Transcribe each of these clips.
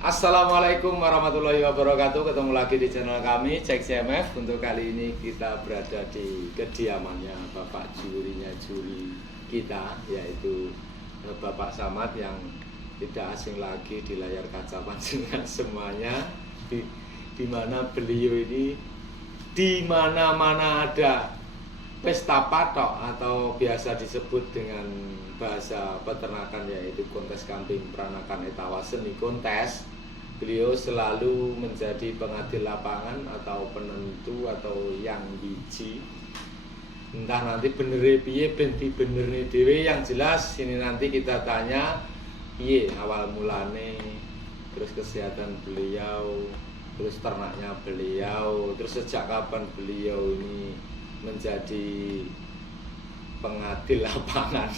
Assalamualaikum warahmatullahi wabarakatuh. Ketemu lagi di channel kami Cek CMF. Untuk kali ini kita berada di kediamannya Bapak juri kita, yaitu Bapak Samad yang tidak asing lagi di layar kaca panjenengan semuanya. Di mana beliau ini di mana-mana ada pesta patok atau biasa disebut dengan bahasa peternakan yaitu kontes kambing peranakan etawa seni kontes. Beliau selalu menjadi pengadil lapangan atau penentu atau yang biji. Entah nanti bener piye ben bener dhewe, yang jelas ini nanti kita tanya piye awal mulane, terus kesehatan beliau, terus ternaknya beliau, terus sejak kapan beliau ini menjadi pengadil lapangan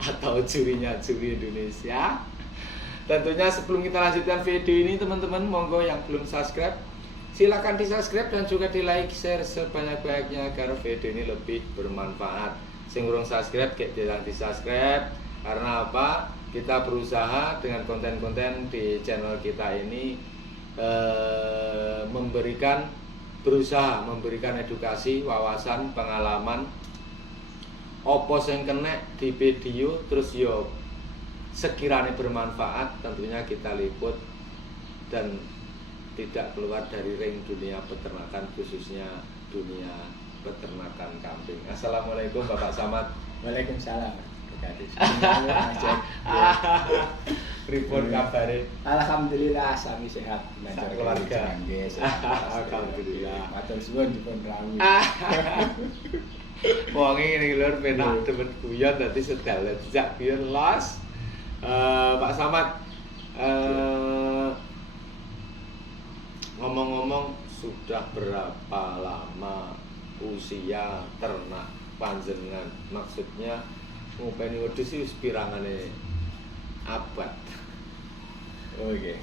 atau jurinya juri Indonesia. Tentunya sebelum kita lanjutkan video ini, teman-teman monggo yang belum subscribe silahkan di subscribe dan juga di like share sebanyak-banyaknya agar video ini lebih bermanfaat. Sing urung subscribe kayak di subscribe, karena apa? Kita berusaha dengan konten-konten di channel kita ini berusaha memberikan edukasi, wawasan, pengalaman opo sing kena di video, terus yo sekiranya bermanfaat tentunya kita liput dan tidak keluar dari ring dunia peternakan, khususnya dunia peternakan kambing. Assalamualaikum Bapak Samad. Waalaikumsalam. Pripun kabare? Alhamdulillah sami sehat. Sak keluarga. Alhamdulillah. Matur suwun dipun rawuh. Wong ngene lho penak demen guyon dadi sedalan jak guyon los. Pak Samad, ngomong-ngomong sudah berapa lama usia ternak panjenengan? Maksudnya ngopeni wedhus iki wis pirangane abad? Oke.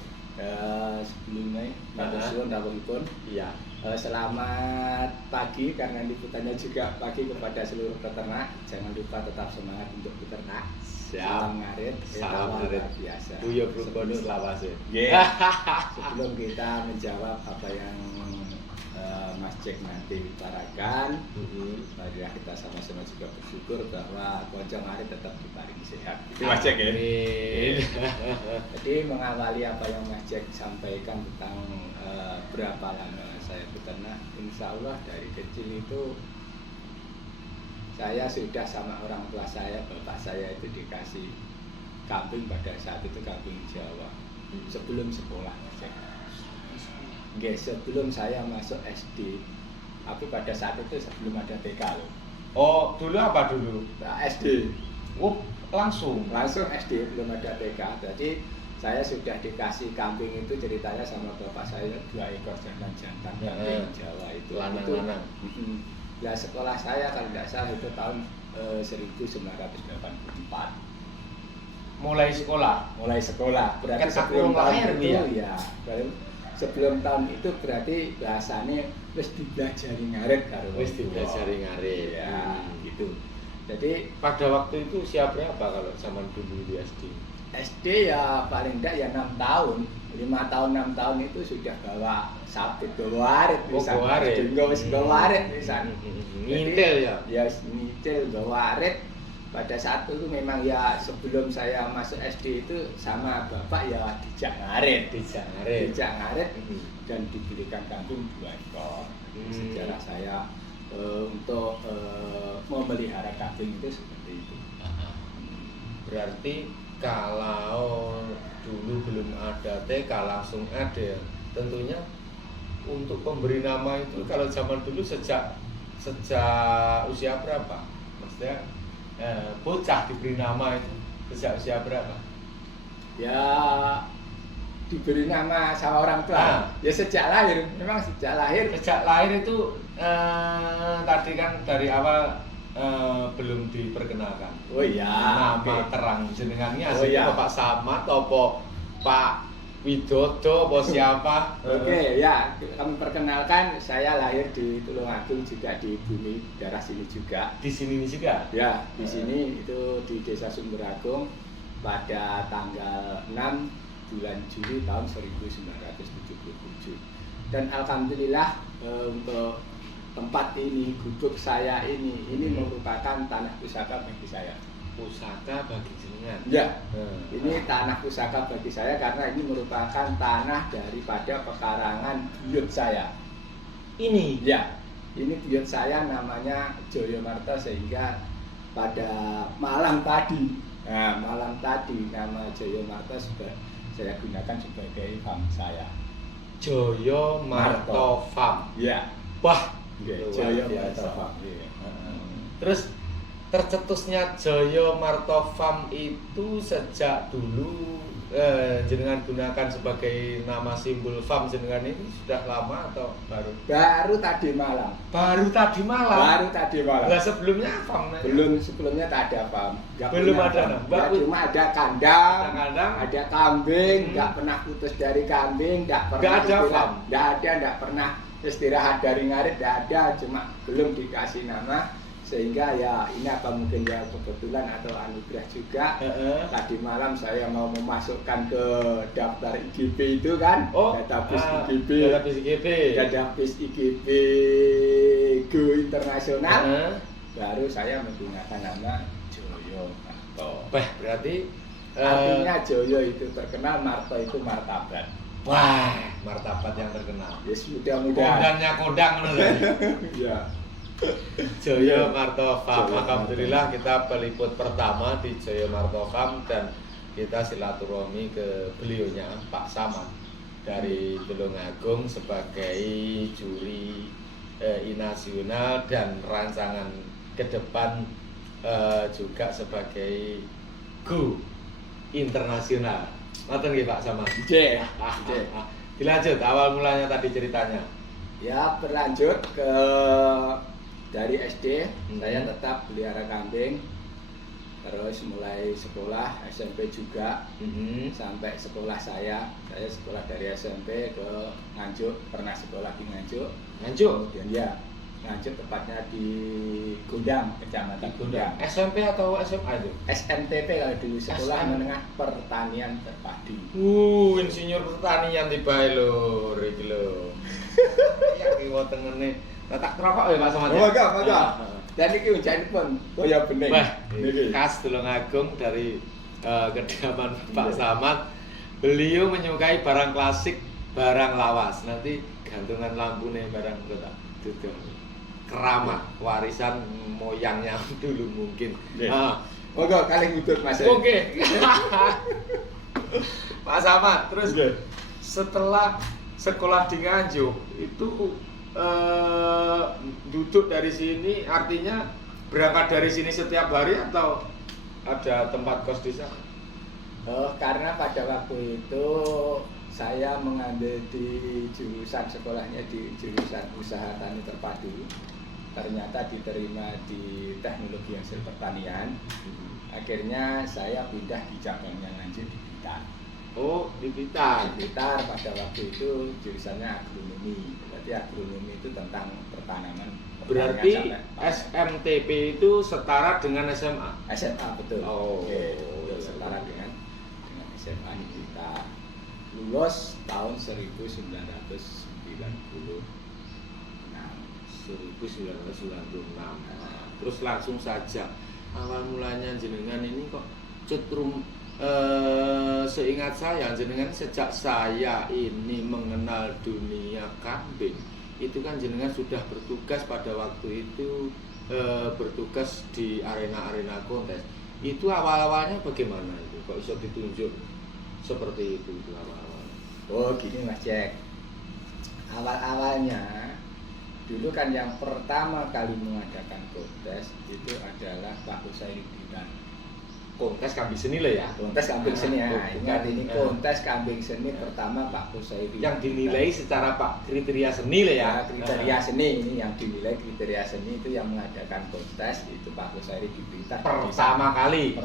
Sebelumnya matur suwun rawuhipun. Iya. Selamat pagi, karena liputannya juga pagi kepada seluruh peternak. Jangan lupa tetap semangat untuk beternak. Salam ngarit, salam ngarit biasa. Buya bonus lawase. Sebelum kita menjawab apa yang Mas Cek nanti utarakan, marilah kita sama-sama juga bersyukur bahwa Pocong Ngarit tetap diparingi sehat. Itu Mas Cek ya. Jadi mengawali apa yang Mas Cek sampaikan tentang berapa lama saya beternak, insya Allah dari kecil itu saya sudah sama orang tua saya, bapak saya itu dikasih kambing pada saat itu kambing Jawa sebelum sekolah. Sebelum saya masuk SD, tapi pada saat itu sebelum ada TK loh. Oh, dulu apa dulu? SD. Oh, langsung SD, belum ada TK. Jadi saya sudah dikasih kambing itu, ceritanya sama bapak saya 2 ekor jantan kambing Jawa itu. Lanang-lanang. Nah, sekolah saya kalau tidak salah itu tahun 1984. Mulai sekolah. Berarti kan sebelum tahun lahir itu ya. Sebelum tahun itu berarti bahasanya wis dipelajari ngarit karo. Wis dipelajari ngarit. Ya, gitu. Jadi pada waktu itu usia berapa kalau zaman dulu di SD? SD ya paling enggak ya 6 tahun. 5 tahun 6 tahun itu sudah bawa sabit, bawa warit bawa warit misalnya. Ngintil ya? Ya ngintil, bawa warit. Pada saat itu memang ya sebelum saya masuk SD itu sama bapak ya dijak ngarit dan dibelikan kambing 2 ekor. Sejarah saya untuk memelihara kambing itu seperti itu. Berarti kalau dulu belum ada TK langsung ada, tentunya untuk pemberi nama itu kalau zaman dulu sejak usia berapa? Maksudnya bocah diberi nama itu sejak usia berapa? Ya diberi nama sama orang tua. Ya sejak lahir, memang sejak lahir. Sejak lahir itu tadi kan dari awal belum diperkenalkan. Oh iya. Nama terang jenengannya aslinya Bapak Samad apa Pak Widodo apa siapa? Oke, ya kami perkenalkan, saya lahir di Tulungagung juga, di bumi daerah sini juga. Di sini juga? Ya, di sini itu di Desa Sumberagung pada tanggal 6 bulan Juli tahun 1977. Dan alhamdulillah untuk tempat ini, gubuk saya ini merupakan tanah pusaka bagi saya. Pusaka bagi jenengan. Ya, ini tanah pusaka bagi saya karena ini merupakan tanah daripada pekarangan buyut saya. Ini? Ya, ini buyut saya namanya Joyomarto, sehingga pada malam tadi nama Joyomarto sudah saya gunakan sebagai farm saya. Joyomarto Farm. Ya. Wah, Joyomarto Farm. Terus tercetusnya Joyomarto Farm itu sejak dulu jenengan gunakan sebagai nama simbol farm jenengan ini sudah lama atau baru? Baru tadi malam. Baru tadi malam. Lah sebelumnya farm? Belum, sebelumnya tak ada farm. Belum ada nambah. Cuma ada kandang, ada kambing, nggak pernah putus dari kambing, nggak ada farm. Nggak pernah istirahat dari ngarit, nggak ada. Cuma belum dikasih nama. Sehingga ya ini apa mungkin ya kebetulan atau anugerah juga. Tadi malam saya mau memasukkan ke daftar IGP itu kan, database IGP, database IGP Go internasional. Baru saya menggunakan nama Joyomarto. Berarti artinya Joyo itu terkenal, Marto itu martabat. Wah, martabat yang terkenal. Ya mudah-mudahan. Kodangnya kodang bener. Ya. Joyomarto Farm. Alhamdulillah kita peliput pertama di Joyomarto Farm dan kita silaturahmi ke beliaunya Pak Samad dari Tulungagung sebagai juri nasional dan rancangan ke depan juga sebagai Go internasional. Ngoten nggih Pak Samad. Nggih. Dilanjut awal mulanya tadi ceritanya. Ya, berlanjut ke dari SD saya tetap pelihara kambing, terus mulai sekolah SMP juga sampai sekolah saya sekolah dari SMP ke Nganjuk, pernah sekolah di Nganjuk, kemudian ya Nganjuk tepatnya di Gondang, Kecamatan Gondang. SMP atau SMA itu? SMTP kalau dulu, Sekolah Menengah Pertanian Terpadu. Insinyur pertanian tiba lho, iki lho. Ya ki wonten ngene. Tak rokok ya Pak Samad. Monggo. Dan iki ujanipun kaya bening. Niki khas Tulungagung dari kediaman Pak Samad. Beliau menyukai barang klasik, barang lawas. Nanti gantungan lampune barang kota duduk. Keramat warisan moyangnya dulu mungkin. Monggo kali ngudut Mas. Oke. Pak Samad, terus setelah sekolah di Nganjuk itu duduk dari sini, artinya berangkat dari sini setiap hari atau ada tempat kos di sana? Karena pada waktu itu saya mengambil di jurusan sekolahnya di jurusan usaha tani terpadu, ternyata diterima di teknologi hasil pertanian. Akhirnya saya pindah di cabangnya Nganjuk di Blitar. Oh, di Blitar. Pada waktu itu jurusannya agronomi. Berarti agronomi itu tentang pertanaman. Berarti SMTP itu setara dengan SMA? SMA, betul. Betul, setara dengan SMA di Blitar. Lulus tahun 1996. Terus langsung saja awal mulanya jenengan ini kok cetrum seingat saya jenengan sejak saya ini mengenal dunia kambing itu kan jenengan sudah bertugas pada waktu itu bertugas di arena-arena kontes. Itu awal-awalnya bagaimana itu? Kok bisa ditunjuk seperti itu awal-awal? Oh gini Mas Jack, awal-awalnya dulu kan yang pertama kali mengadakan kontes itu adalah Pak Husaini Bidan. Kontes kambing seni lah ya. Kontes kambing seni ya. Ingat ini kontes kambing seni pertama Pak Husaini. Yang dinilai secara Pak kriteria seni lah ya. Kriteria seni ini yang dinilai kriteria seni itu yang mengadakan kontes itu Pak Husaini di Blitar. Pertama kali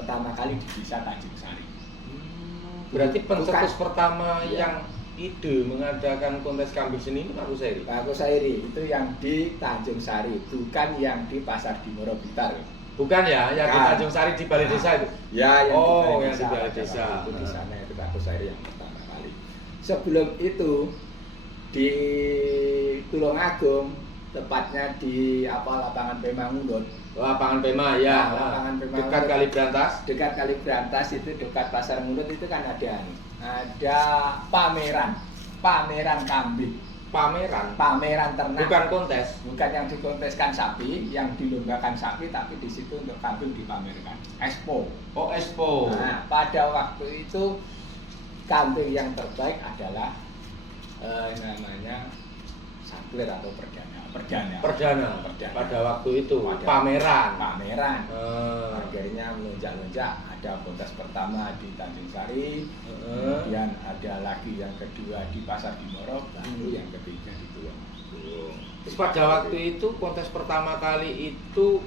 di Desa Tanjung Sari. Berarti pencetus pertama yang ide mengadakan kontes kambing seni itu Pak Husaini. Pak Husaini itu yang di Tanjung Sari, bukan yang di Pasar Dimoro Blitar. Bukan ya, yang di Tanjung Sari di Balai Desa itu? Ya, yang di Balai Desa. Itu di sana itu Pak Husaini yang pertama. kali. Sebelum itu di Tulungagung, tepatnya di lapangan Pema Ngundut. Lapangan Pema ya. Nah, lapangan Pema dekat Ngundut. Kali Brantas. Dekat Kali Brantas itu dekat Pasar Ngundut itu kan ada pameran kambing. Pameran ternak. Bukan kontes. Bukan yang dikonteskan sapi, yang dilombakan sapi, tapi di situ untuk kambing dipamerkan. Expo. Oh, Expo. Nah, pada waktu itu kambing yang terbaik adalah namanya sakler atau perdana. Pada waktu itu pameran. Harganya melonjak-lonjak. Ada kontes pertama di Tanjung Sari, kemudian ada lagi yang kedua di Pasar Dimoro, lalu yang ketiga di Tulungagung. Terus pada waktu itu kontes pertama kali itu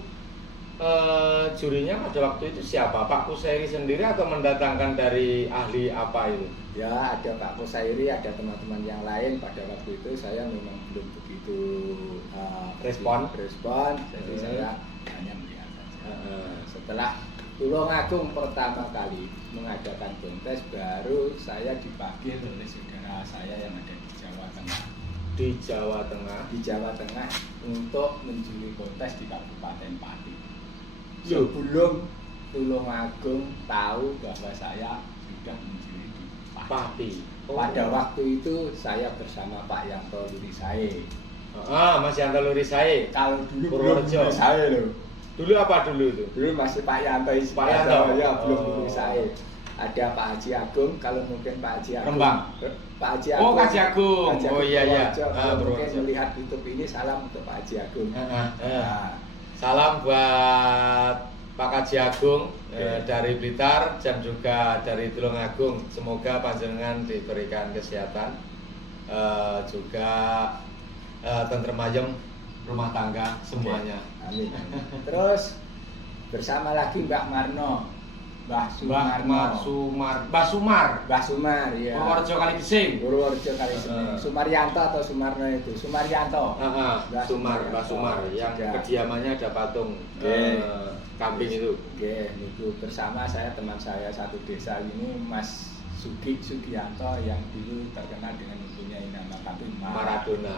jurinya pada waktu itu siapa? Pak Kusairi sendiri atau mendatangkan dari ahli apa itu? Ya, ada Pak Kusairi, ada teman-teman yang lain. Pada waktu itu saya memang belum begitu respon, jadi saya hanya melihat saja. Setelah Tulungagung pertama kali mengadakan kontes, baru saya dipanggil oleh saudara saya yang ada di Jawa Tengah. Di Jawa Tengah untuk menjuri kontes di Kabupaten Pati. Sebelum Tulungagung tahu bahwa saya sudah menjuri di Pati. Pada waktu itu saya bersama Pak Yanto Lurisae. Mas Yanto Lurisae. Kalau dulu Purworejo. belum saya loh. Dulu apa dulu itu? Dulu masih Pak Yanto. Ya, belum Lurisae. Ada Pak Haji Agung, kalau mungkin Pak Haji Agung. Rembang. Pak Haji Agung. Oh, Pak Haji Agung. Oh iya. Kalau mungkin melihat YouTube ini, salam untuk Pak Haji Agung. Salam buat Pak Haji Agung dari Blitar dan juga dari Tulungagung. Semoga panjenengan diberikan kesehatan, juga tentrem ayem rumah tangga semuanya. Amin. Terus bersama lagi Mbak Marno, Mbah Sumar, ya. Purworejo Kali Gesing. Sumaryanto atau Sumarno itu? Sumaryanto. Mbah Sumar yang kediamannya ada patung kambing itu. Itu bersama saya, teman saya satu desa ini, Mas Sugiyanto yang dulu terkenal dengan mempunyai nama kambing Maradona.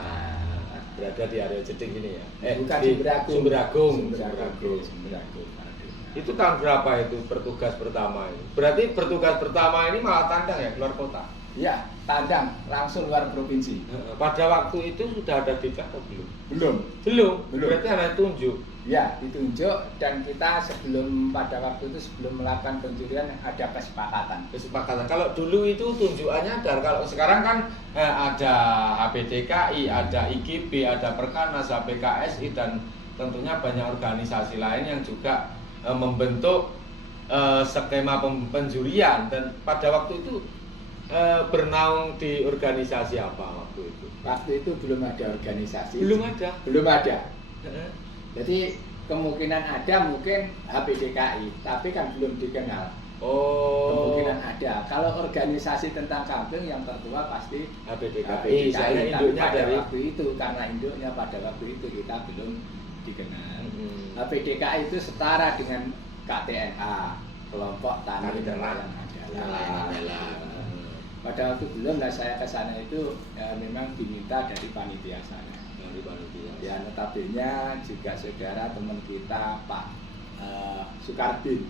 Berada di area Jeding ini ya? Bukan, di Sumber Sumber Agung. Maradona. Itu tahun berapa itu bertugas pertama ini? Berarti bertugas pertama ini malah tandang ya, keluar kota? Iya, tandang, langsung luar provinsi. Pada waktu itu sudah ada DP atau belum? Belum. Berarti hanya tunjuk? Ya, ditunjuk, dan kita pada waktu itu sebelum melakukan pencurian ada kesepakatan. Kalau dulu itu tunjukannya kalau sekarang kan ada HPDKI, ada IGB, ada Perkanas, HPKSI, dan tentunya banyak organisasi lain yang juga membentuk skema penjurian. Dan pada waktu itu bernaung di organisasi apa waktu itu? Waktu itu belum ada organisasi. Belum ada. Jadi kemungkinan ada mungkin HPDKI, tapi kan belum dikenal. Kemungkinan ada. Kalau organisasi tentang kambing yang tertua pasti HPDKI. Saya induknya dari waktu itu, karena induknya pada waktu itu kita belum dikenal. HPDKI itu setara dengan KTNA, kelompok tani dan nelayan adalah. Pada waktu belum saya ke sana itu memang diminta dari panitia sana. Ya, notabene juga saudara teman kita Pak Sukarbin.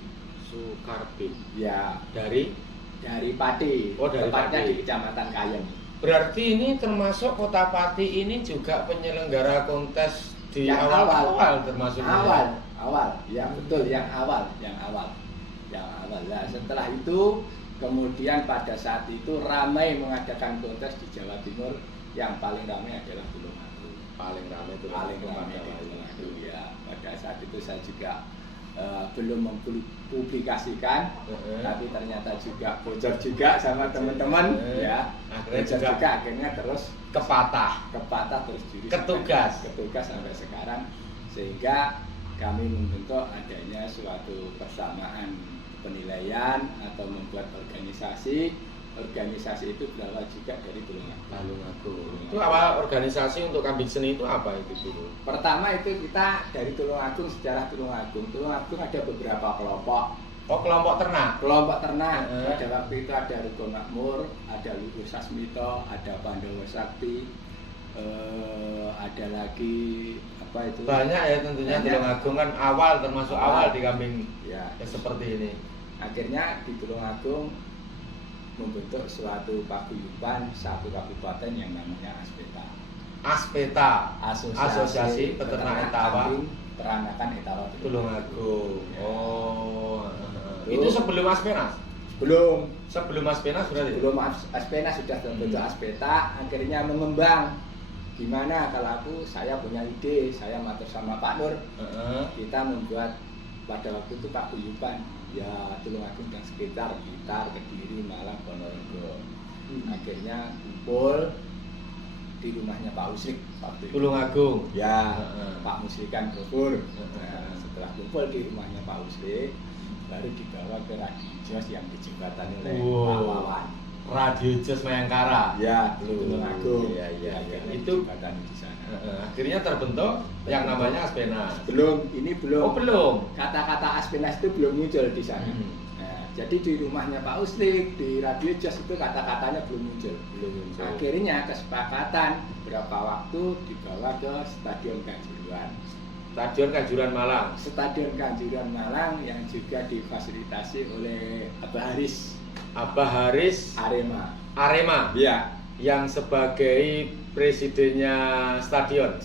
Ya, dari Pati. Tepatnya di Kecamatan Kayem. Berarti ini termasuk Kota Pati ini juga penyelenggara kontes di yang awal termasuk awal. Ya, betul, yang awal. Nah, setelah itu kemudian pada saat itu ramai mengadakan kontes di Jawa Timur. Yang paling ramai adalah Tulungagung. Paling ramai di Tulungagung ya. Pada saat itu saya juga belum mempublikasikan, tapi ternyata juga bocor juga sama teman-teman ya. Akhirnya terus kepatah terus diri ketugas sampai sekarang, sehingga kami membentuk adanya suatu persamaan penilaian atau membuat organisasi itu berawal juga dari Tulungagung. Itu awal organisasi untuk kambing seni itu apa itu dulu? Pertama itu kita dari Tulungagung, sejarah Tulungagung ada beberapa kelompok Oh, kelompok ternak. Kelompok ternak. Pada waktu itu ada Ruko Makmur, ada Luhur Sasmito, ada Pandawa Sakti, ada lagi apa itu? Banyak ya tentunya. Tulungagung kan awal, termasuk awal di kambing ya seperti ini. Akhirnya di Tulungagung membentuk suatu paguyuban satu kabupaten yang namanya Aspeta. Aspeta, Asosiasi Peternak Etawa Peranakan Etawa Tulungagung. Ya. Oh, itu sebelum Aspenas? Belum. Sebelum Aspenas berarti? Belum Aspenas sudah terbentuk Aspeta, akhirnya mengembang. Gimana kalau saya punya ide, saya matur sama Pak Nur, kita membuat pada waktu itu paguyuban ya Tulungagung dan sekitar, Blitar, Kediri, Malang, Ponorogo. Akhirnya kumpul di rumahnya Pak Usrik waktu itu. Tulungagung. Ya, Pak Muslikan Bogor. Nah, setelah kumpul di rumahnya Pak Usrik, baru dibawa ke Radio Jos yang dijembatani oleh Pak Wawan. Radio Jos Mayangkara. Ya, Tulungagung. Iya. Itu dijembatani di sana. Akhirnya terbentuk yang namanya Aspenas. Ini belum. Oh, belum. Kata-kata Aspenas itu belum muncul di sana. Nah, jadi di rumahnya Pak Usrik, di Radio Jos itu kata-katanya belum muncul. Akhirnya kesepakatan beberapa waktu dibawa ke Stadion Kanjuruhan. Stadion Kanjuruhan Malang. Stadion Kanjuruhan Malang yang juga difasilitasi oleh Abah Haris. Abah Haris Arema. Iya. Yang sebagai presidennya stadion.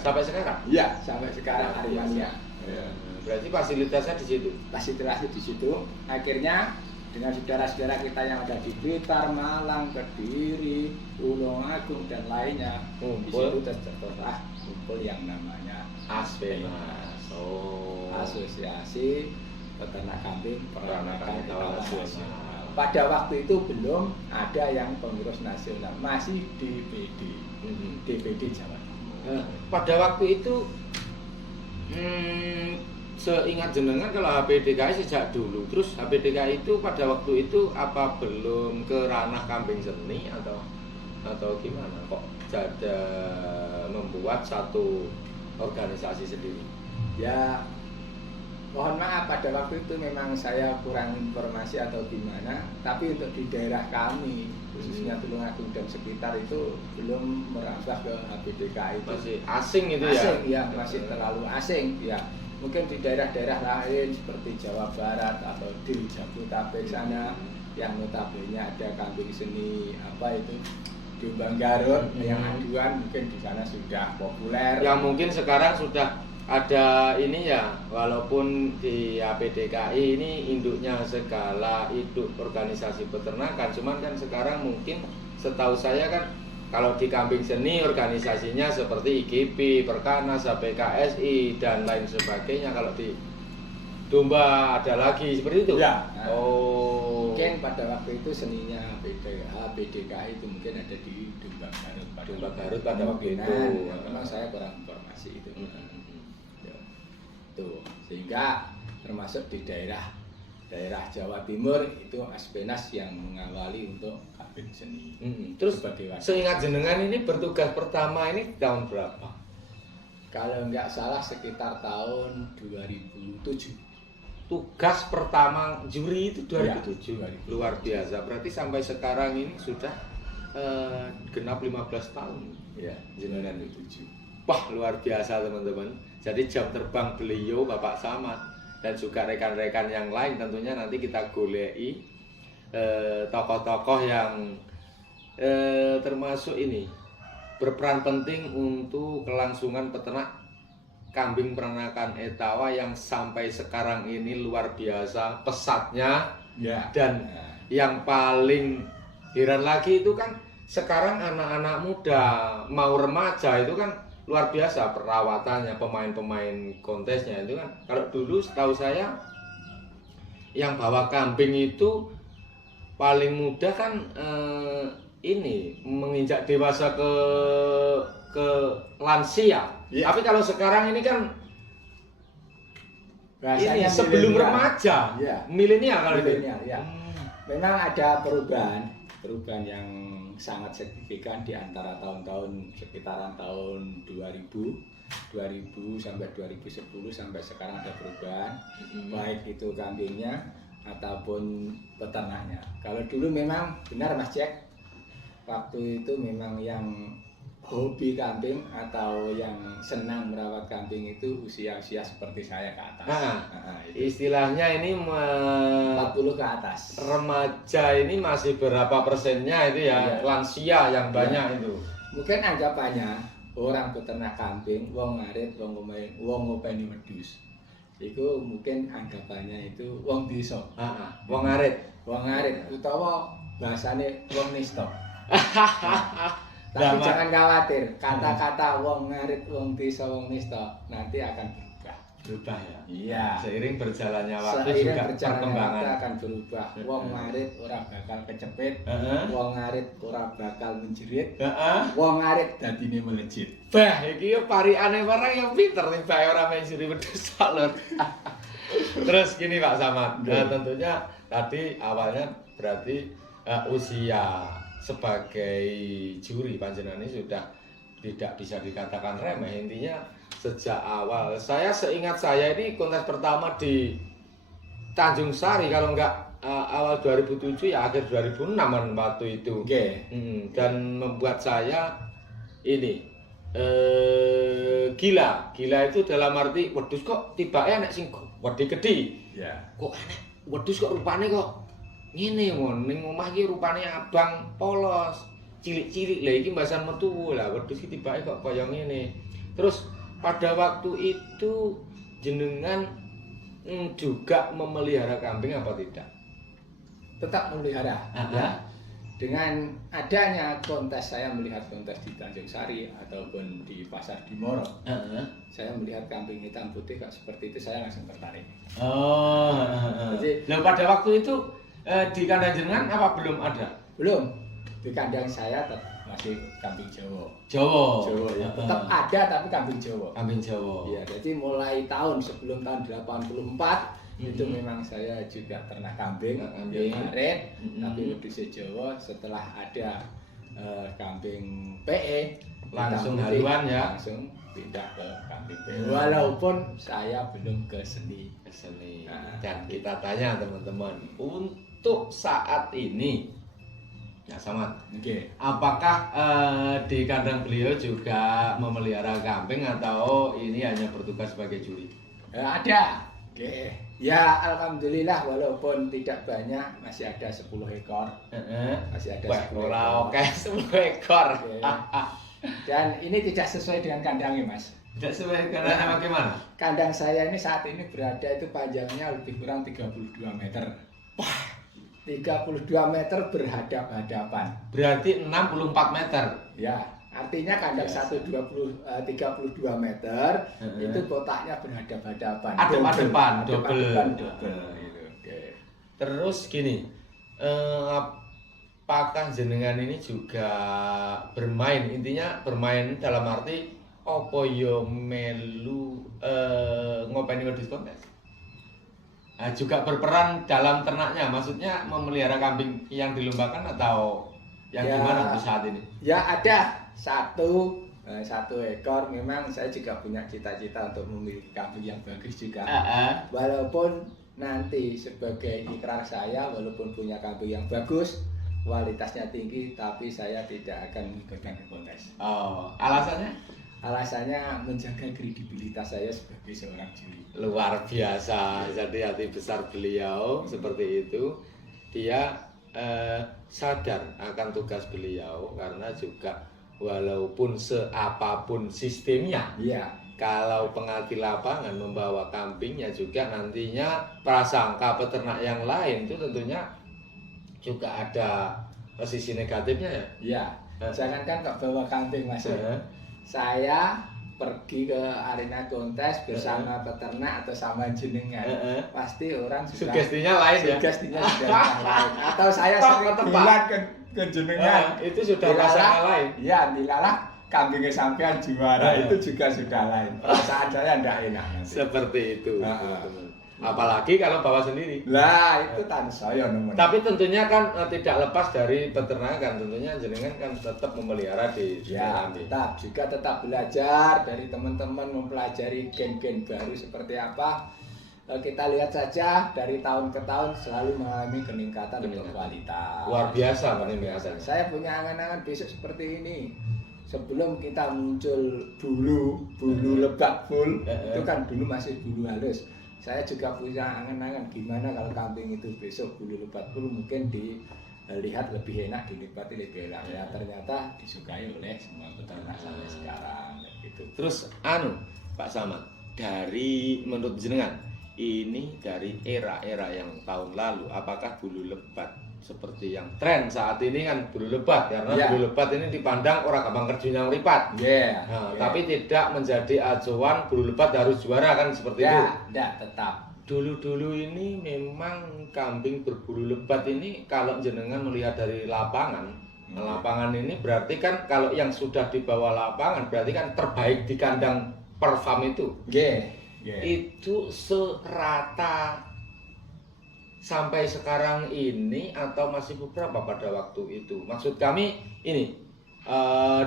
Sampai sekarang? Iya, sampai sekarang Aremania. Ya. Berarti fasilitasnya di situ. Fasilitasnya di situ. Akhirnya dengan saudara-saudara kita yang ada di Blitar, Malang, Kediri, Tulungagung dan lainnya, di situ tercetuslah kumpul yang namanya Aspenas. Oh. Asosiasi Peternak Kambing Peranakan Etawa Nasional. Pada waktu itu belum ada yang pengurus nasional, masih DPD, DPD Jawa Timur. Pada waktu itu, seingat jenengan kalau HPDKI sejak dulu, terus HPDKI itu pada waktu itu apa belum ke ranah kambing seni atau gimana? Kok jadi membuat satu organisasi sendiri? Ya. Mohon maaf pada waktu itu memang saya kurang informasi atau gimana, tapi untuk di daerah kami khususnya Tulungagung dan sekitar itu belum merambah ke HPDKI itu. Masih asing itu ya? Asing ya, masih terlalu asing ya. Mungkin di daerah-daerah lain seperti Jawa Barat atau di Jabodetabek sana yang notabene ada kambing seni apa itu Jombang Garut yang aduan mungkin di sana sudah populer. Yang mungkin sekarang sudah ada ini ya, walaupun di APDKI ini induknya segala induk organisasi peternakan, cuman kan sekarang mungkin setahu saya kan kalau di kambing seni organisasinya seperti IGP, Perkanas, HPKSI dan lain sebagainya. Kalau di domba ada lagi seperti itu? Ya. Oh. Mungkin pada waktu itu seninya APDKI itu mungkin ada di Domba Garut. Domba Garut pada waktu itu. Ya, memang saya kurang informasi itu. Tuh, sehingga termasuk di daerah Jawa Timur itu Aspenas yang mengawali untuk kambing seni. Terus seingat jenengan ini bertugas pertama ini tahun berapa? Kalau nggak salah sekitar tahun 2007. Tugas pertama juri itu 2007. Ya, Luar biasa. Berarti sampai sekarang ini sudah genap 15 tahun. Ya, jenengan itu. Wah, luar biasa teman-teman. Jadi jam terbang beliau Bapak Samad dan juga rekan-rekan yang lain tentunya nanti kita golei tokoh-tokoh yang termasuk ini berperan penting untuk kelangsungan peternak kambing peranakan Etawa yang sampai sekarang ini luar biasa pesatnya ya. Dan yang paling heran lagi itu kan sekarang anak-anak muda mau remaja itu kan luar biasa perawatannya, pemain-pemain kontesnya itu kan. Kalau dulu setahu saya yang bawa kambing itu paling mudah kan ini menginjak dewasa ke lansia. Ya. Tapi kalau sekarang ini kan ini sebelum remaja, milenial kalau itu. Ya. Memang ada perubahan yang sangat signifikan di antara tahun-tahun sekitaran tahun 2000 2000 sampai 2010 sampai sekarang ada perubahan, baik itu kambingnya ataupun peternaknya. Kalau dulu memang benar Mas Jack, waktu itu memang yang hobi kambing atau yang senang merawat kambing itu usia-usia seperti saya ke atas. Istilahnya ini 40 ke atas. Remaja ini masih berapa persennya itu ya, lansia yang banyak itu. Mungkin anggapannya orang peternak kambing, wong ngarit, wong ngopeni wedhus. Iku mungkin anggapannya itu wong desa. Wong ngarit. Wong ngarit utawa bahasane wong nista. Tapi jangan khawatir, kata-kata wong ngarit, wong desa, wong nista nanti akan berubah ya. Iya. Seiring berjalannya waktu juga perkembangan akan berubah. Wong ngarit ora bakal kecepit, wong ngarit ora bakal menjerit, wong ngarit dadine melejit. Bah, iki yo parikane barang yang pinter nih bae ora menjeri wedhus salur. Terus gini Pak Samad, tentunya tadi awalnya berarti usia sebagai juri panjenengan ini sudah tidak bisa dikatakan remeh. Intinya sejak awal, saya seingat saya ini kontes pertama di Tanjung Sari kalau enggak awal 2007 ya akhir 2006 waktu itu. Dan membuat saya ini gila itu dalam arti wedhus kok tibake nek sing wedhe gedhi. Kok enek wedhus kok rupane kok ngene mon, ning omah iki rupane abang polos, cilik-cilik. Lah iki mbasan metu lah wedhus iki tibake kok kaya ngene. Terus pada waktu itu jenengan juga memelihara kambing apa tidak? Tetap memelihara. Ya. Dengan adanya kontes, saya melihat kontes di Tanjung Sari ataupun di Pasar Dimoro, saya melihat kambing hitam putih kok seperti itu, saya langsung tertarik. Jadi, pada waktu itu di kandang jenengan apa belum ada? Belum. Di kandang saya masih kambing Jawa. Jawa ya. Tetap ada tapi kambing Jawa. Kambing Jawa. Iya, jadi mulai sebelum tahun 84 itu memang saya juga ternak kambing ngarit, tapi wedhus Jawa. Setelah ada kambing PE langsung haluan ya. Langsung pindah ke kambing PE. Walaupun saya belum ke seni. Dan kita tanya teman-teman, untuk saat ini ya Samad, apakah di kandang beliau juga memelihara kambing atau ini hanya bertugas sebagai juri? Ada. Ya alhamdulillah walaupun tidak banyak, masih ada 10 ekor. Masih ada 10 ekor. Oke, 10 ekor. Dan ini tidak sesuai dengan kandangnya Mas. Tidak sesuai kandangnya bagaimana? Kandang saya ini saat ini berada itu panjangnya lebih kurang 32 meter. Wah, 32 meter berhadap-hadapan. Berarti 64 meter. Ya, artinya kandang 32 meter itu kotaknya berhadap-hadapan. Adep-adepan, double. Terus gini, apakah jenengan ini juga bermain? Intinya bermain dalam arti apa yo melu ngopeni wedhus kontes? Juga berperan dalam ternaknya, maksudnya memelihara kambing yang dilombakan atau yang gimana untuk saat ini? Ya ada satu ekor. Memang saya juga punya cita-cita untuk memiliki kambing yang bagus juga. Walaupun nanti sebagai ikrar saya, walaupun punya kambing yang bagus, kualitasnya tinggi, tapi saya tidak akan mengikutkan ke kontes. Alasannya? Alasannya menjaga kredibilitas saya sebagai seorang juri. Luar biasa. Jadi hati besar beliau seperti itu. Dia sadar akan tugas beliau karena juga walaupun seapapun sistemnya, kalau pengalti lapangan membawa kambingnya juga nantinya prasangka peternak yang lain itu tentunya juga ada sisi negatifnya ya. Jangankan kok bawa kambing Mas. Saya pergi ke arena kontes bersama peternak atau sama jenengan, pasti orang sudah sugestinya lain ya. Sugestinya sudah lain. Atau saya sering bilang ke jenengan, itu sudah prasangka lain. Ya, dilalah kambingnya sampean juara itu juga sudah lain. Perasaan saya tidak enak. Seperti itu, teman-teman. Apalagi kalau bawa sendiri. Lah itu tansaya nemen. Tapi tentunya kan tidak lepas dari peternakan. Tentunya jenengan kan tetap memelihara di ya, kami. tetap belajar dari teman-teman, mempelajari gen-gen baru seperti apa. Kita lihat saja dari tahun ke tahun selalu mengalami peningkatan untuk kualitas. Luar biasa peningkatannya. Saya punya angan-angan besok seperti ini. Sebelum kita muncul bulu lebak full, itu kan dulu masih bulu halus. Saya juga punya angan-angan gimana kalau kambing itu besok bulu lebat full mungkin dilihat lebih enak, dinikmati lebih enak. Ya ternyata disukai oleh semua peternak sampai sekarang gitu. Terus Pak Samad, dari menurut jenengan ini dari era-era yang tahun lalu, apakah bulu lebat seperti yang tren saat ini kan bulu lebat, karena bulu lebat ini dipandang orang gampang kerjanya ngeripat. Tapi tidak menjadi acuan bulu lebat harus juara kan seperti itu. Tetap. Dulu-dulu ini memang kambing berbulu lebat ini kalau jenengan melihat dari lapangan, lapangan ini berarti kan kalau yang sudah di bawah lapangan berarti kan terbaik di kandang per farm itu. Itu serata sampai sekarang ini atau masih beberapa pada waktu itu? Maksud kami ini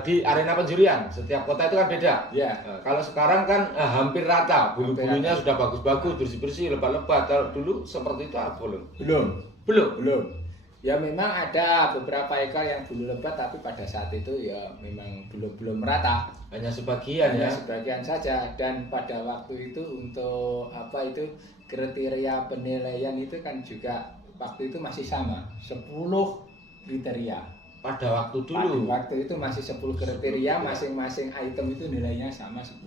di arena penjurian setiap kota itu kan beda. Kalau sekarang kan hampir rata, bulu-bulunya sudah bagus-bagus, bersih-bersih, lebat-lebat. Kalau dulu seperti itu apa belum? Ya memang ada beberapa ekor yang bulu lebat tapi pada saat itu ya memang belum merata. Hanya sebagian ya. Sebagian saja, dan pada waktu itu untuk kriteria penilaian itu kan juga waktu itu masih sama 10 kriteria. Pada waktu dulu. Waktu itu masih 10 kriteria, masing-masing item itu nilainya sama 10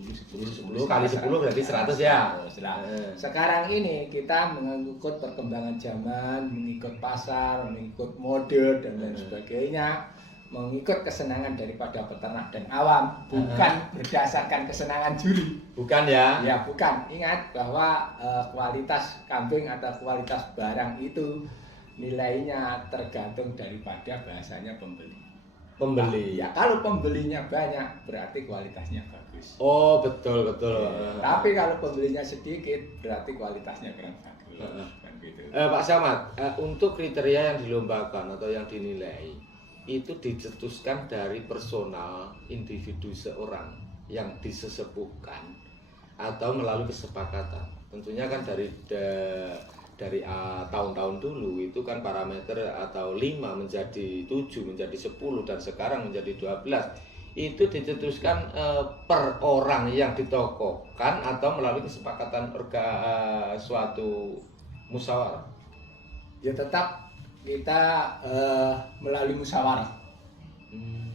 kali 10 berarti 100 ya. Sekarang ini kita mengikut perkembangan zaman, mengikut pasar, mengikut mode dan lain sebagainya, mengikut kesenangan daripada peternak dan awam, bukan berdasarkan kesenangan juri. Bukan ya? Ya bukan. Ingat bahwa kualitas kambing atau kualitas barang itu nilainya tergantung daripada bahasanya pembeli. Ya kalau pembelinya banyak berarti kualitasnya bagus. Oh betul. Tapi kalau pembelinya sedikit berarti kualitasnya kurang bagus. Pak Samad, untuk kriteria yang dilombakan atau yang dinilai itu dicetuskan dari personal individu seorang yang disesepuhkan atau melalui kesepakatan. Tentunya kan dari tahun-tahun dulu itu kan parameter atau 5 menjadi 7 menjadi 10 dan sekarang menjadi 12 itu dicetuskan per orang yang ditokohkan atau melalui kesepakatan suatu musyawarah. Ya tetap kita melalui musyawarah.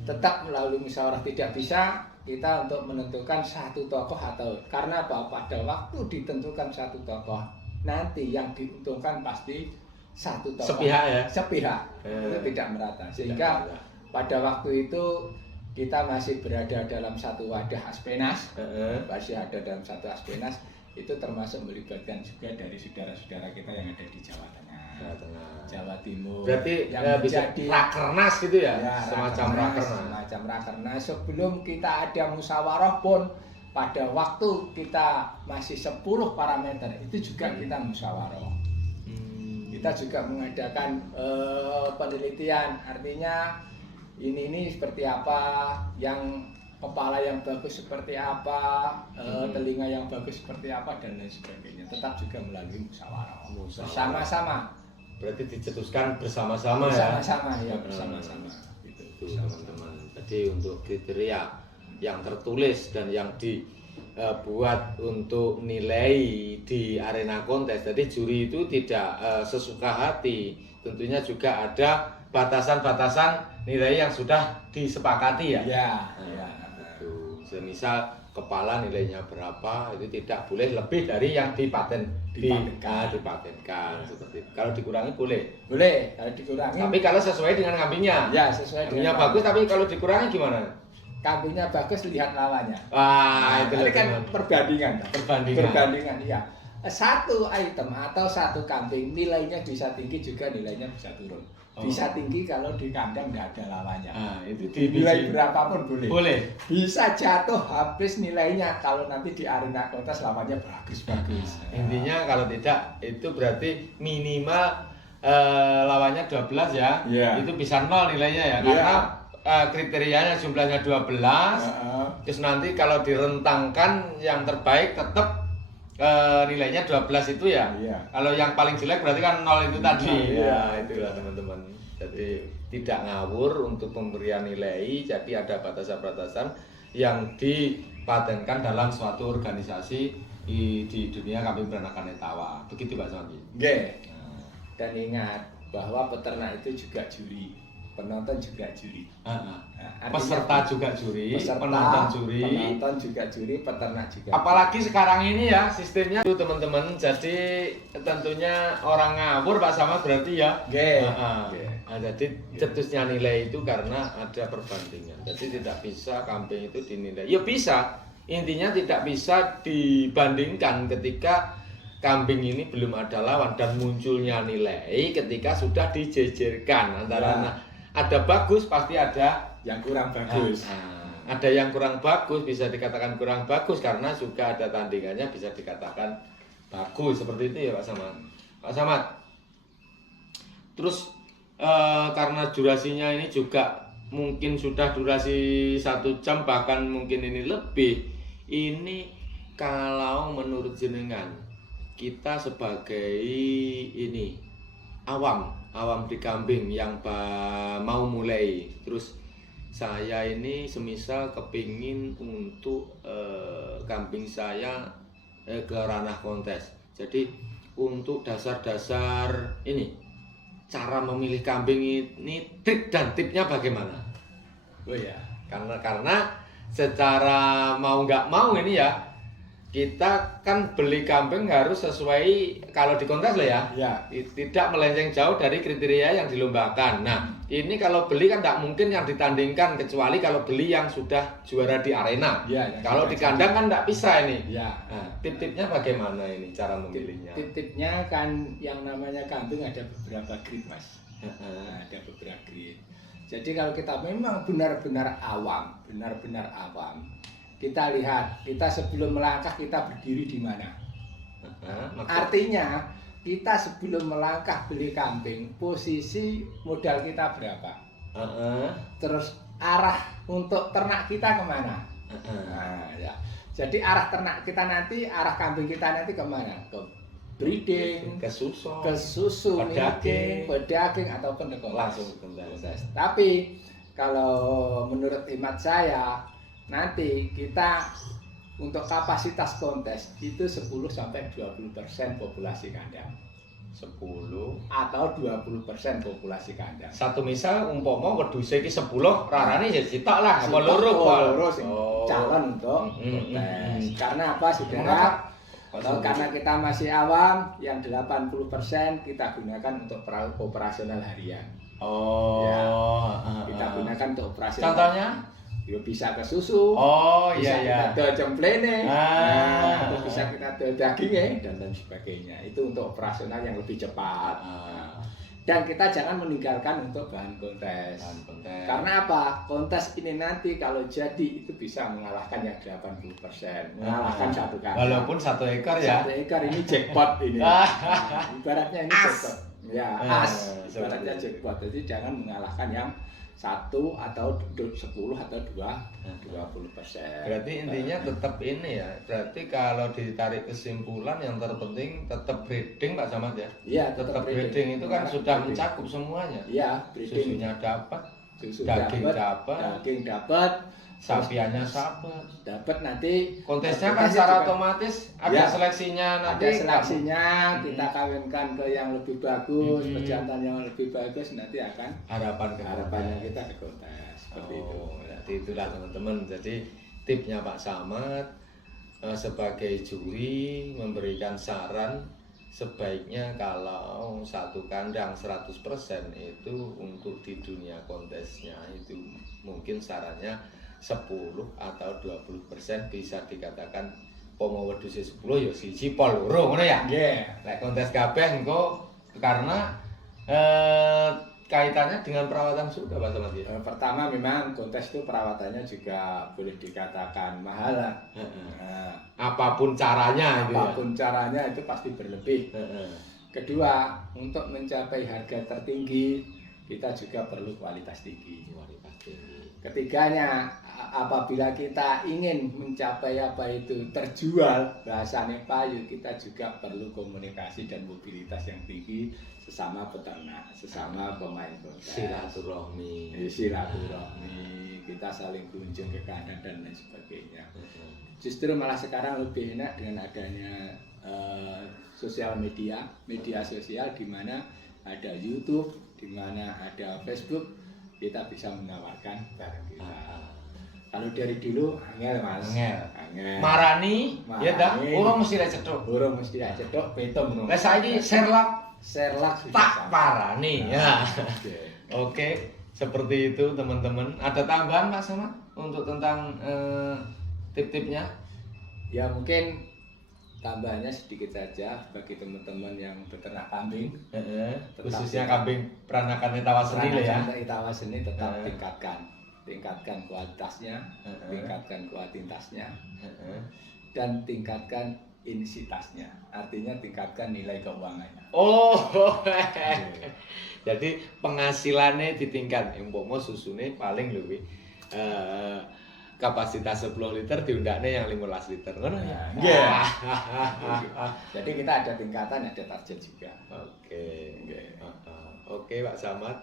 Tetap melalui musyawarah, tidak bisa kita untuk menentukan satu tokoh atau karena apa? Pada waktu ditentukan satu tokoh nanti yang diuntungkan pasti satu tokoh sepihak itu tidak merata sehingga pada waktu itu kita masih berada dalam satu wadah Aspenas, masih ada dalam satu Aspenas itu termasuk melibatkan juga dari saudara-saudara kita yang ada di Jawa Tengah, Jawa Timur. Berarti yang bisa rakernas gitu ya, semacam rakernas. Sebelum kita ada musyawarah pun pada waktu kita masih 10 parameter itu juga kita musyawarah. Kita juga mengadakan penelitian, artinya ini seperti apa, yang kepala yang bagus seperti apa, telinga yang bagus seperti apa dan lain sebagainya. Tetap juga melalui musyawarah. Bersama-sama. Berarti dicetuskan bersama-sama ya. Bersama-sama. Itu teman-teman. Jadi untuk kriteria yang tertulis dan yang dibuat untuk nilai di arena kontes. Jadi juri itu tidak sesuka hati. Tentunya juga ada batasan-batasan nilai yang sudah disepakati ya. Betul. Semisal kepala nilainya berapa itu tidak boleh lebih dari yang dipatenkan seperti itu. Kalau dikurangi boleh kalau dikurangi. Tapi kalau sesuai dengan kambingnya. Ya, sesuai kambingnya dengan bagus, tapi kalau dikurangi gimana? Kambingnya bagus, lihat lawannya. Itu kan perbandingan iya. Satu item atau satu kambing nilainya bisa tinggi juga nilainya bisa turun. Bisa tinggi kalau di kandang nggak ada lawannya. Nah, itu Nilai berapapun boleh. Boleh. Bisa jatuh habis nilainya kalau nanti di arena kontes lawannya bagus-bagus. Intinya kalau tidak itu berarti minimal lawannya 12 ya. Iya. Itu bisa 0 nilainya ya. Iya. Karena kriterianya jumlahnya 12. Terus nanti kalau direntangkan yang terbaik tetap nilainya 12 itu ya. Iya. Kalau yang paling jelek berarti kan 0 itu tadi. Iya. Ya, itulah teman-teman. Jadi tidak ngawur untuk pemberian nilai, jadi ada batasan-batasan yang dipatenkan dalam suatu organisasi di dunia kambing peranakan Etawa. Begitu Pak Sondi. Oke. Dan ingat bahwa peternak itu juga juri, penonton juga juri. Peserta juga juri, penonton juga juri, peternak juga. Apalagi sekarang ini ya sistemnya itu teman-teman. Jadi tentunya orang ngawur Pak Samad berarti ya. Jadi cetusnya nilai itu karena ada perbandingan. Jadi tidak bisa kambing itu dinilai. Ya bisa. Intinya tidak bisa dibandingkan ketika kambing ini belum ada lawan dan munculnya nilai ketika sudah dijejerkan antara ada bagus pasti ada yang kurang bagus. Ada yang kurang bagus bisa dikatakan kurang bagus karena juga ada tandingannya bisa dikatakan bagus seperti itu ya Pak Samad. Pak Samad. Terus karena durasinya ini juga mungkin sudah durasi 1 jam bahkan mungkin ini lebih. Ini kalau menurut jenengan kita sebagai ini awam di kambing yang mau mulai, terus saya ini semisal kepingin untuk kambing saya ke ranah kontes. Jadi untuk dasar-dasar ini cara memilih kambing ini trik dan tipnya bagaimana? Oh ya, karena secara mau nggak mau ini ya kita kan beli kambing harus sesuai kalau di kontes lah ya, tidak melenceng jauh dari kriteria yang dilombakan. Nah ini kalau beli kan tidak mungkin yang ditandingkan kecuali kalau beli yang sudah juara di arena. Kalau di kandang kan tidak bisa ini. Nah, tip-tipnya bagaimana ini cara memilihnya? Tip-tipnya kan yang namanya kambing ada beberapa grade Mas. Ada beberapa grade. Jadi kalau kita memang benar-benar awam, kita lihat, kita sebelum melangkah kita berdiri di mana. Artinya kita sebelum melangkah beli kambing, posisi modal kita berapa? Terus arah untuk ternak kita kemana? Nah, ya. Jadi arah ternak kita nanti, arah kambing kita nanti kemana? Ke breeding, ke susu, pedaging ataupun ke langsung kontes. Tapi kalau menurut hemat saya nanti kita untuk kapasitas kontes itu 10-20% populasi kandang. 10 atau 20% populasi kandang. Satu misal umpama wedhus iki 10 rarane ya sitok lah apa loro calon untuk kontes. Karena apa Saudara? Karena kita masih awam, yang 80% kita gunakan untuk operasional harian. Kita gunakan untuk operasional. Contohnya? Ya bisa ke susu, bisa kita dol jemplene, atau bisa kita dol daging dan lain sebagainya. Itu untuk operasional yang lebih cepat. Dan kita jangan meninggalkan untuk bahan kontes. Karena apa? Kontes ini nanti kalau jadi itu bisa mengalahkan yang 80%, mengalahkan satu kali. Walaupun 1 ekor ya. 1 ekor ini jackpot ini. Ibaratnya ini jackpot. Ya, ibaratnya jackpot. Jadi jangan mengalahkan yang 1 atau 10 atau 20%. Berarti intinya tetap ini ya. Berarti kalau ditarik kesimpulan yang terpenting tetap breeding Pak Samad ya. Iya, tetap breeding itu kan sudah mencakup semuanya. Iya, breeding. Susunya dapat, susu daging dapat, sapiannya dapat nanti kontesnya kan secara otomatis ada seleksinya nanti. Ada seleksinya, kita kawinkan ke yang lebih bagus, pejantan yang lebih bagus nanti akan harapannya kita ke kontes. Seperti itu. Jadi itulah teman-teman. Jadi tipnya Pak Samad sebagai juri memberikan saran sebaiknya kalau satu kandang 100% itu untuk di dunia kontesnya itu mungkin sarannya 10 atau 20% bisa dikatakan pomo wedhus 10 ya siji pol loro ngono ya. Lek kontes kabeh engko karena kaitannya dengan perawatan surga Pak Samad ya? Pertama memang kontes itu perawatannya juga boleh dikatakan mahal lah. Nah, Apapun caranya itu apapun caranya itu pasti berlebih. Kedua, untuk mencapai harga tertinggi kita juga perlu kualitas tinggi. Ketiganya, apabila kita ingin mencapai apa itu terjual, bahasanya payu, kita juga perlu komunikasi dan mobilitas yang tinggi sesama peternak, sesama pemain kontes. Silaturahmi, kita saling kunjung ke kanan dan lain sebagainya. Justru malah sekarang lebih enak dengan adanya sosial media sosial, di mana ada YouTube, di mana ada Facebook, kita bisa menawarkan barang kita. Kalau dari dulu angel Mas. Angel. Marani, ya dah. Urung mesti lek cethuk. Urung mesti lek cethuk, betom ngono. Lah saiki Sherlock tak parani ya. Oke, seperti itu teman-teman. Ada tambahan Mas Samad untuk tentang tip-tipnya? Ya mungkin tambahannya sedikit saja bagi teman-teman yang beternak kambing, khususnya kambing peranakan Itawa Seni ya. Itawa Seni tetap tingkatkan kualitasnya, tingkatkan kuantitasnya, dan tingkatkan intensitasnya. Artinya tingkatkan nilai keuangannya. Oh, jadi penghasilannya ditingkat. Umpama susune paling lebih kapasitas 10 liter diundaknya yang 15 liter. Ngono ya. Yeah. Jadi kita ada tingkatan, ada target juga. Oke. Oke, Pak Samad.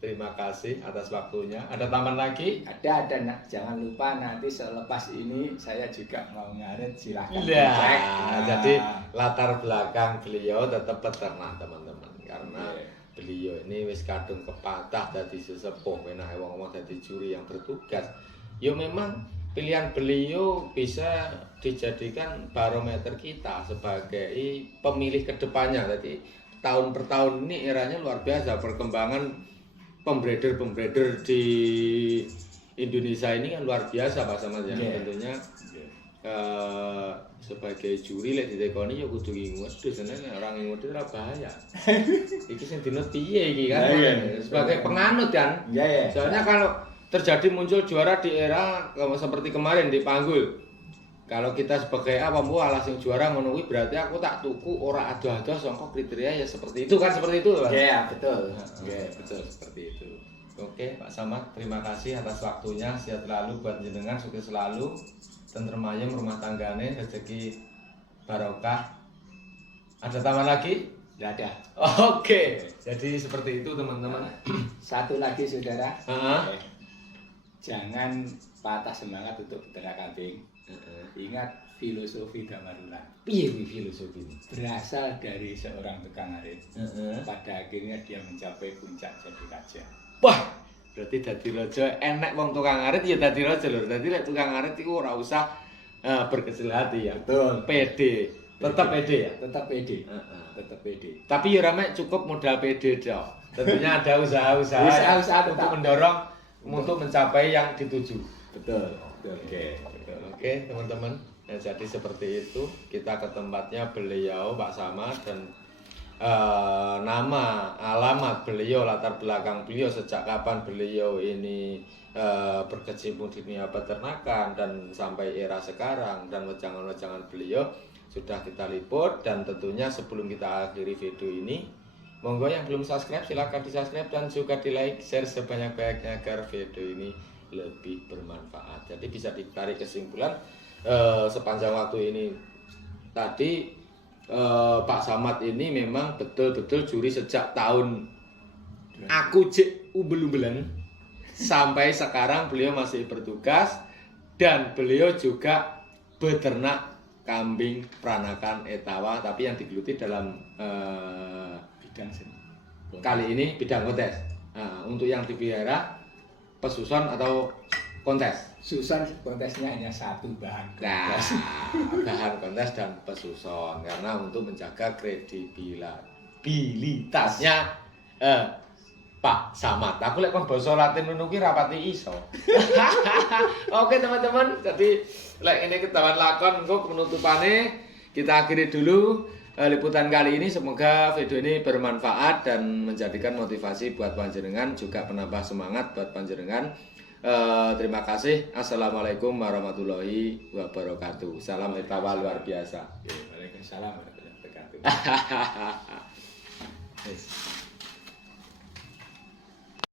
Terima kasih atas waktunya. Ada tambahan lagi? Ada. Jangan lupa nanti selepas ini saya juga mau ngarit, silahkan cek. Jadi latar belakang beliau tetap peternak teman-teman. Karena beliau ini wis kadung kepatah dadi sesepuh, menahe wong-wong dadi juri yang bertugas. Ya memang pilihan beliau bisa dijadikan barometer kita sebagai pemilih kedepannya. Jadi tahun per tahun ini eranya luar biasa, perkembangan pembreeder di Indonesia ini kan luar biasa Pak Samad ya. Tentunya sebagai juri lek ditekoni ya kudu inget seneng orang inget ora bahaya. Iki sing dinut piye iki kan. Sebagai penganut kan. Soalnya kalau terjadi muncul juara di era seperti kemarin di Panggul. Kalau kita sebagai alah sing juara ngono kuwi berarti aku tak tuku ora ado-ado sangka kriteria ya seperti itu kan, seperti itu Pak. Iya, betul. Betul seperti itu. Oke, Pak Samad, terima kasih atas waktunya. Sehat selalu buat jenengan, sukses selalu. Tentrem ayem rumah tanggane, rezeki barokah. Ada tambahan lagi? Tidak ada. Oke. Jadi seperti itu teman-teman. Satu lagi saudara. Jangan patah semangat untuk beternak kambing. Ingat filosofi Damarulan. Piye filosofi ini? Berasal dari seorang tukang arit. Pada akhirnya dia mencapai puncak jadi raja. Wah, berarti dadi raja enek wong tukang arit ya dadi raja lho. Dadi lek tukang arit iku ora usah berkecil hati ya. Betul. Pede. Tetap pede ya? Tetap pede. Tetap pede. Tapi ya rame cukup modal pede dong. Tentunya ada usaha-usaha untuk mendorong untuk mencapai yang dituju. Betul. Oke, teman-teman. Ya, jadi seperti itu kita ke tempatnya beliau Pak Samad dan nama, alamat beliau, latar belakang beliau sejak kapan beliau ini berkecimpung di dunia peternakan dan sampai era sekarang dan wejangan-wejangan beliau sudah kita liput. Dan tentunya sebelum kita akhiri video ini, monggo yang belum subscribe silahkan di subscribe dan juga di like, share sebanyak-banyaknya agar video ini lebih bermanfaat. Jadi bisa ditarik kesimpulan sepanjang waktu ini tadi Pak Samad ini memang betul-betul juri sejak tahun aku cek umbel-umbelan sampai sekarang beliau masih bertugas dan beliau juga beternak kambing peranakan Etawa tapi yang digeluti dalam bidang seni. Kali ini bidang kontes. Nah, untuk yang dipelihara pesuson atau kontes? Susan kontesnya hanya satu, bahan kontes. Bahan kontes dan pesuson karena untuk menjaga kredibilitasnya Pak Samad. Aku lek kon basa Latin ngono ki rapati iso. Oke teman-teman, jadi lek ini ketahuan lakon engko penutupane kita akhiri dulu liputan kali ini. Semoga video ini bermanfaat dan menjadikan motivasi buat panjenengan, juga penambah semangat buat panjenengan. Terima kasih. Assalamualaikum warahmatullahi wabarakatuh. Salam etawa luar biasa. Waalaikumsalam warahmatullahi wabarakatuh.